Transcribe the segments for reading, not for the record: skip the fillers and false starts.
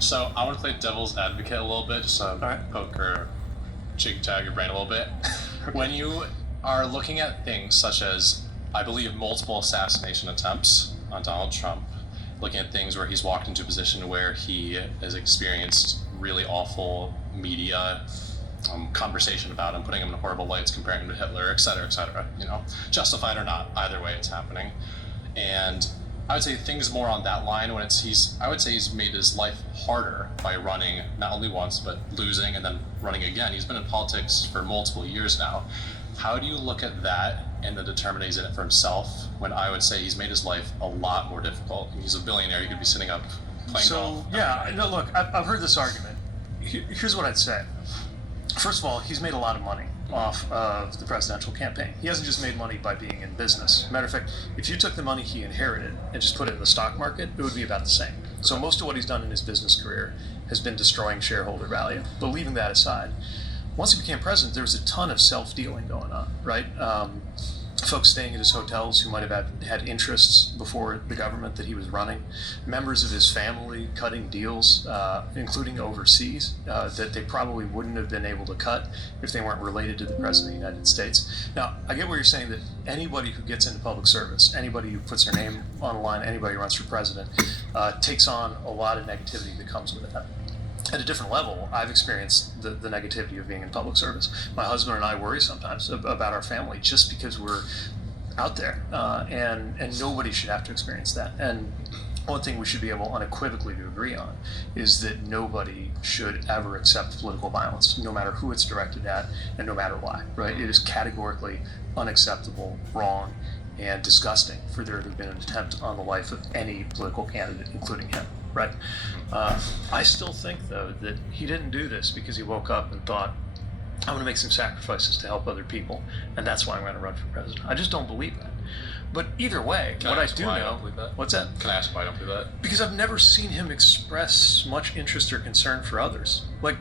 So I want to play devil's advocate a little bit, just to right. poke or jig tag your brain a little bit. When you are looking at things such as, I believe, multiple assassination attempts on Donald Trump, looking at things where he's walked into a position where he has experienced really awful media conversation about him, putting him in horrible lights, comparing him to Hitler, et cetera, justified or not, either way it's happening. And I would say things more on that line when I would say he's made his life harder by running not only once, but losing and then running again. He's been in politics for multiple years now. How do you look at that and the determination he's in it for himself when I would say he's made his life a lot more difficult? He's a billionaire. He could be sitting up playing golf. Yeah, no, look, I've heard this argument. Here's what I'd say. First of all, he's made a lot of money off of the presidential campaign. He hasn't just made money by being in business. Matter of fact, if you took the money he inherited and just put it in the stock market, it would be about the same. So most of what he's done in his business career has been destroying shareholder value. But leaving that aside, once he became president, there was a ton of self-dealing going on, right? Folks staying at his hotels who might have had interests before the government that he was running, members of his family cutting deals, including overseas, that they probably wouldn't have been able to cut if they weren't related to the President of the United States. Now, I get where you're saying that anybody who gets into public service, anybody who puts their name on the line, anybody who runs for president, takes on a lot of negativity that comes with that. At a different level, I've experienced the negativity of being in public service. My husband and I worry sometimes about our family just because we're out there, and nobody should have to experience that. And one thing we should be able unequivocally to agree on is that nobody should ever accept political violence, no matter who it's directed at and no matter why, right? It is categorically unacceptable, wrong, and disgusting for there to have been an attempt on the life of any political candidate, including him. Right. I still think, though, that he didn't do this because he woke up and thought, I'm going to make some sacrifices to help other people, and that's why I'm going to run for president. I just don't believe that. But either way, what I do know... What's that? Can I ask why I don't believe that? Because I've never seen him express much interest or concern for others. Like,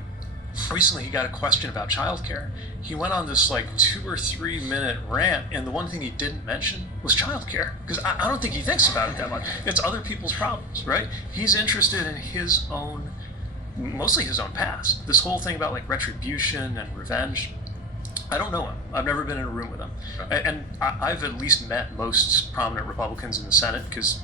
recently he got a question about childcare. He went on this 2 or 3 minute rant, and the one thing he didn't mention was childcare, because I don't think he thinks about it that much. It's other people's problems, right? He's interested in mostly his own past. This whole thing about retribution and revenge. I don't know him. I've never been in a room with him, and I've at least met most prominent Republicans in the Senate because